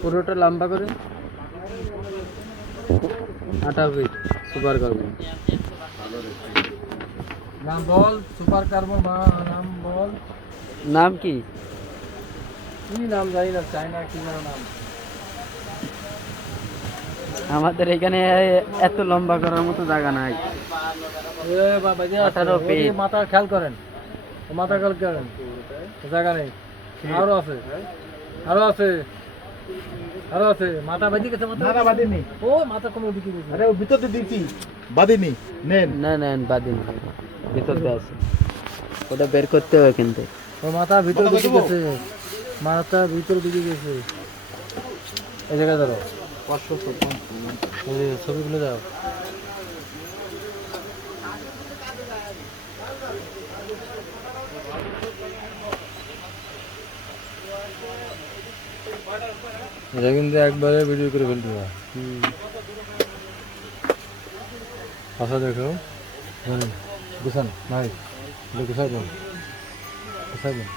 পুরোটা লম্বা করে? আটা ফিট সুপার কার্বন নাম বল সুপার কার্বন নাম বল। নাম কি? কি নাম জানি না চাইনা কি নাম। আমাদের এখানে এত লম্বা করার মতো জায়গা নাই। মাথা খেয়াল করেন। মাথা খেয়াল করেন। জায়গা নেই। আরও আছে আরও আছে আরও আছে। মাথা বাজি গেছে মাথা মাথা বাঁধেনি? ও মাথা কোনো দিকে গেছে আরে ও ভিতরে দিয়েছি। বাঁধেনি? নেন। না না বাদিন ভিতর দিয়ে আছে। ওটা বের করতে হবে কিন্তু। ও মাথা ভিতর মাথা দিকে? গেছে। মাথা ভিতর দিকে গেছে। এই জায়গায় ধরো। ছবিগুলো দাও। এটা কিন্তু একবারে ভিডিও করে ফেলতে হবে। আসা দেখো। গুছান, ভাই গুছাই দেন। গুছাই দেন।